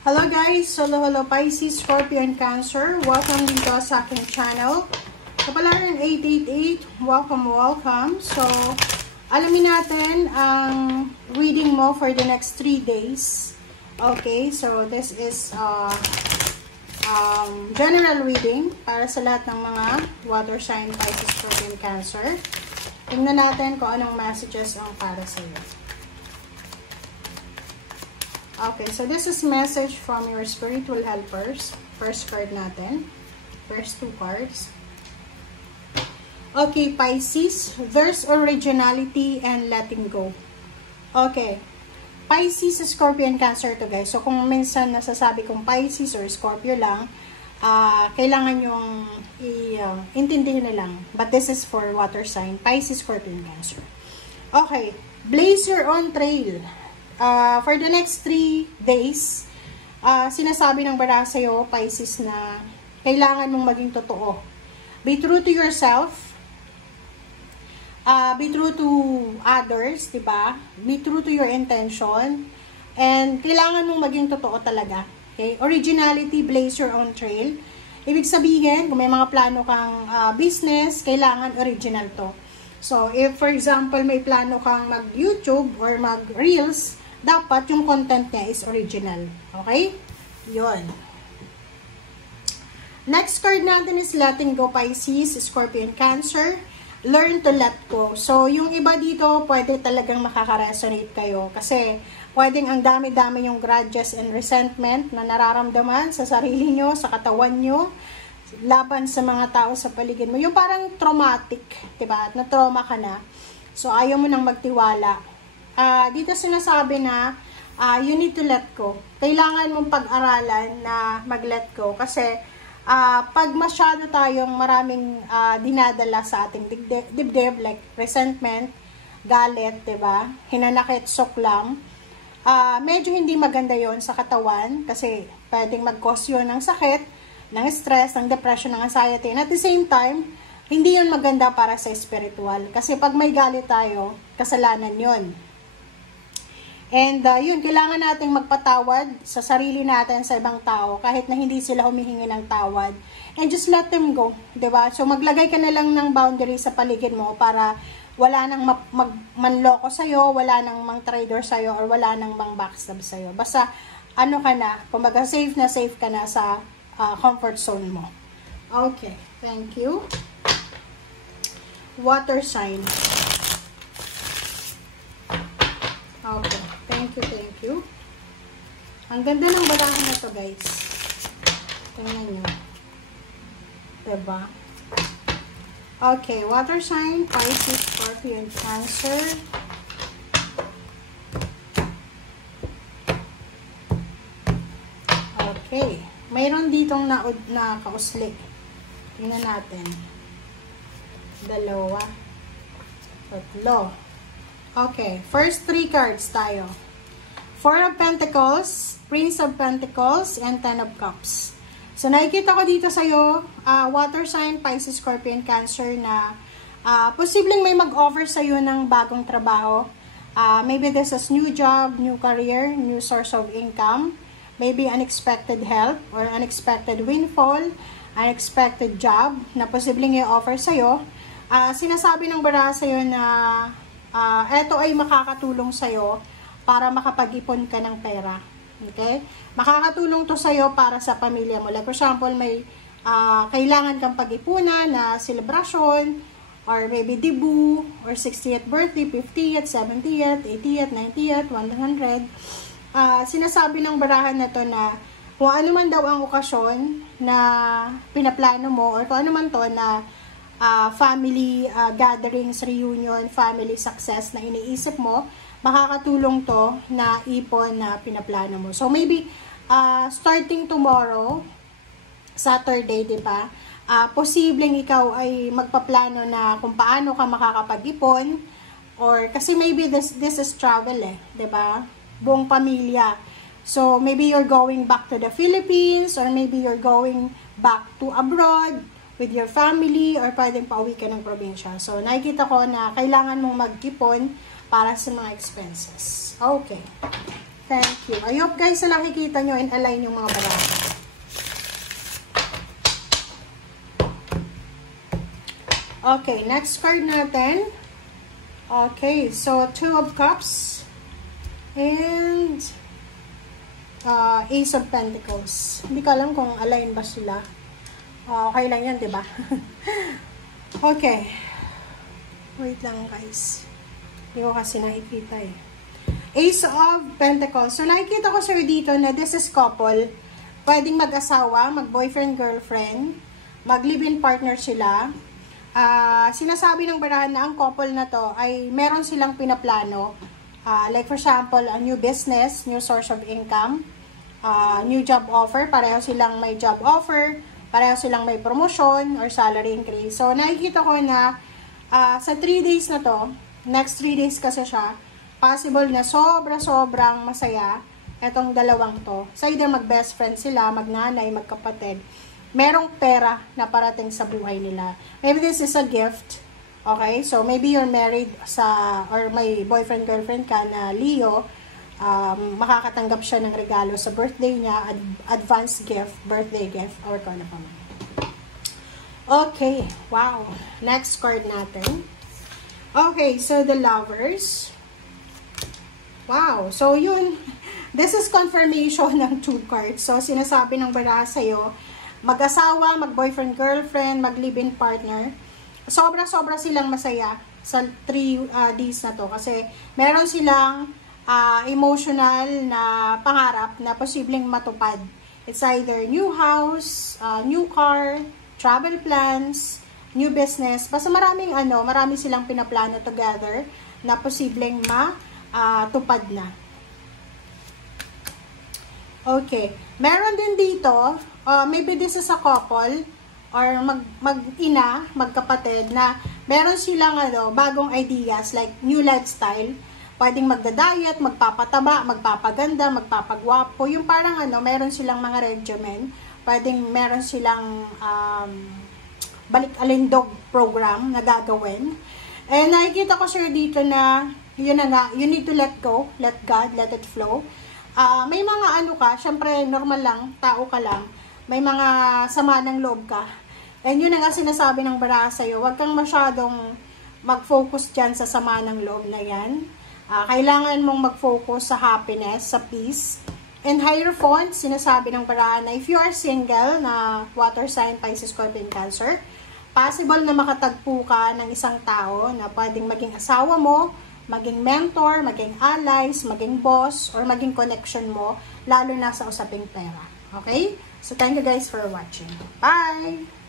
Hello guys! Hello Pisces, Scorpio, and Cancer. Welcome dito sa aking channel. Kapalaran 888, welcome. So, alamin natin ang reading mo for the next 3 days. Okay, so this is general reading para sa lahat ng mga water sign, Pisces, Scorpio, and Cancer. Tingnan natin kung anong messages ang para sa iyo. Okay, so this is message from your spiritual helpers. First card natin. First 2 cards. Okay, Pisces, there's originality and letting go. Okay. Pisces, Scorpio, and Cancer to guys. So kung minsan nasasabi kong Pisces or Scorpio lang, kailangan yung intindihin na lang. But this is for water sign, Pisces, Scorpio, and Cancer. Okay, blaze your own trail. For the next 3 days, sinasabi ng bara sa'yo, Pisces, na kailangan mong maging totoo. Be true to yourself. Be true to others, diba? Be true to your intention. And kailangan mong maging totoo talaga. Okay? Originality, blaze your own trail. Ibig sabihin, kung may mga plano kang business, kailangan original to. So, if for example, may plano kang mag-YouTube or mag-Reels, dapat yung content niya is original. Okay? Yun. Next card natin is letting go, Pisces, Scorpio, and Cancer. Learn to let go. So, yung iba dito, pwede talagang makaka-resonate kayo. Kasi, pwedeng ang dami-dami yung grudges and resentment na nararamdaman sa sarili nyo, sa katawan nyo, laban sa mga tao sa paligid mo. Yung parang traumatic, diba? At na-trauma ka na. So, ayaw mo nang magtiwala. Dito sinasabi na you need to let go. Kailangan mong pag-aralan na mag-let go kasi pag masyado tayong maraming dinadala sa ating dibdib like resentment, galit, diba? Hinanakit, suklam, medyo hindi maganda yon sa katawan kasi pwedeng mag-cause yun ng sakit, ng stress, ng depression, ng anxiety. And at the same time, hindi yun maganda para sa spiritual kasi pag may galit tayo, kasalanan yun. And yun, kailangan nating magpatawad sa sarili natin, sa ibang tao, kahit na hindi sila humihingi ng tawad. And just let them go, diba? So, maglagay ka na lang ng boundary sa paligid mo para wala nang manloko sa'yo, wala nang mang trader sa'yo, or wala nang mang backstab sa'yo. Basta, ano ka na, kumbaga safe ka na sa comfort zone mo. Okay, thank you. Water sign. Okay. Thank you. Ang ganda ng barahan na to, guys. Tingnan nyo. Diba? Okay, water sign, Pisces, Scorpio, and Cancer. Okay. Mayroon ditong na kausli. Tingnan natin. 2. 3. Okay, first 3 cards tayo. 4 of Pentacles, Prince of Pentacles, and 10 of Cups. So, nakikita ko dito sa'yo, water sign, Pisces, Scorpio, and Cancer na posibleng may mag-offer sa'yo ng bagong trabaho. Maybe this is new job, new career, new source of income. Maybe unexpected help or unexpected windfall, unexpected job na posibleng i-offer sa'yo. Sinasabi ng bara sa'yo na eto ay makakatulong sa'yo para makapag-ipon ka ng pera. Okay? Makakatulong to sa'yo para sa pamilya mo. Like for example, may kailangan kang pag-ipunan na celebration, or maybe debut, or 60th birthday, 50th, 70th, 80th, 90th, 100. Sinasabi ng barahan na to na kung ano man daw ang okasyon na pinaplano mo, or kung ano man to na family gatherings, reunion, family success na iniisip mo, makakatulong to na ipon na pinaplano mo. So, maybe, starting tomorrow, Saturday, diba? Posibleng ikaw ay magpaplano na kung paano ka makakapag-ipon, or, kasi maybe this is travel diba? Buong pamilya. So, maybe you're going back to the Philippines, or maybe you're going back to abroad with your family, or pwedeng pauwi ka ng probinsya. So, nakikita ko na kailangan mong mag-ipon para sa mga expenses. Okay. Thank you. I hope guys na nakikita nyo and align yung mga baraha. Okay, next card natin. Okay, so 2 of Cups and Ace of Pentacles. Hindi ko alam kung align ba sila. Okay lang yan, diba? Okay. Wait lang guys. Hindi ko kasi nakikita eh. Ace of Pentacles. So, nakikita ko sir dito na this is couple. Pwedeng mag-asawa, mag-boyfriend, girlfriend, mag-live-in partner sila. Sinasabi ng barahan na ang couple na to ay meron silang pinaplano. Like for example, a new business, new source of income, new job offer, pareho silang may job offer, pareho silang may promotion or salary increase. So, nakikita ko na sa 3 days na to, next 3 days kasi siya, possible na sobrang masaya etong dalawang to. So, either mag-best friend sila, mag-nanay, magkapatid, merong pera na parating sa buhay nila. Maybe this is a gift. Okay? So, maybe you're married or may boyfriend, girlfriend ka na Leo, makakatanggap siya ng regalo sa birthday niya, advance gift, birthday gift, or kung ano pa man. Okay. Wow. Next card natin. Okay. So, the Lovers. Wow. So, yun. This is confirmation ng 2 cards. So, sinasabi ng baraha sa'yo, mag-asawa, mag-boyfriend, girlfriend, mag-live-in partner. Sobra-sobra silang masaya sa 3 days na to. Kasi meron silang emotional na pangarap na posibleng matupad. It's either new house, new car, travel plans, new business. Basta marami silang pinaplano together na posibleng matupad na. Okay. Meron din dito, maybe this is a couple or mag-ina, magkapatid na meron silang bagong ideas like new lifestyle. Pwedeng magda-diet, magpapataba, magpapaganda, magpapagwapo. Yung parang meron silang mga regimen. Pwedeng meron silang balik-alindog program na gagawin. And nakikita ko sir dito na yun na nga, you need to let go, let God, let it flow. May mga syempre normal lang, tao ka lang, may mga sama ng loob ka. And yun na nga sinasabi ng baraha sa'yo, huwag kang masyadong mag-focus dyan sa sama ng loob na yan. Kailangan mong mag-focus sa happiness, sa peace. And Hierophant, sinasabi ng baraha na if you are single na water sign, Pisces, Scorpion, Cancer, possible na makatagpo ka ng isang tao na pwedeng maging asawa mo, maging mentor, maging allies, maging boss, or maging connection mo, lalo na sa usaping pera. Okay? So, thank you guys for watching. Bye!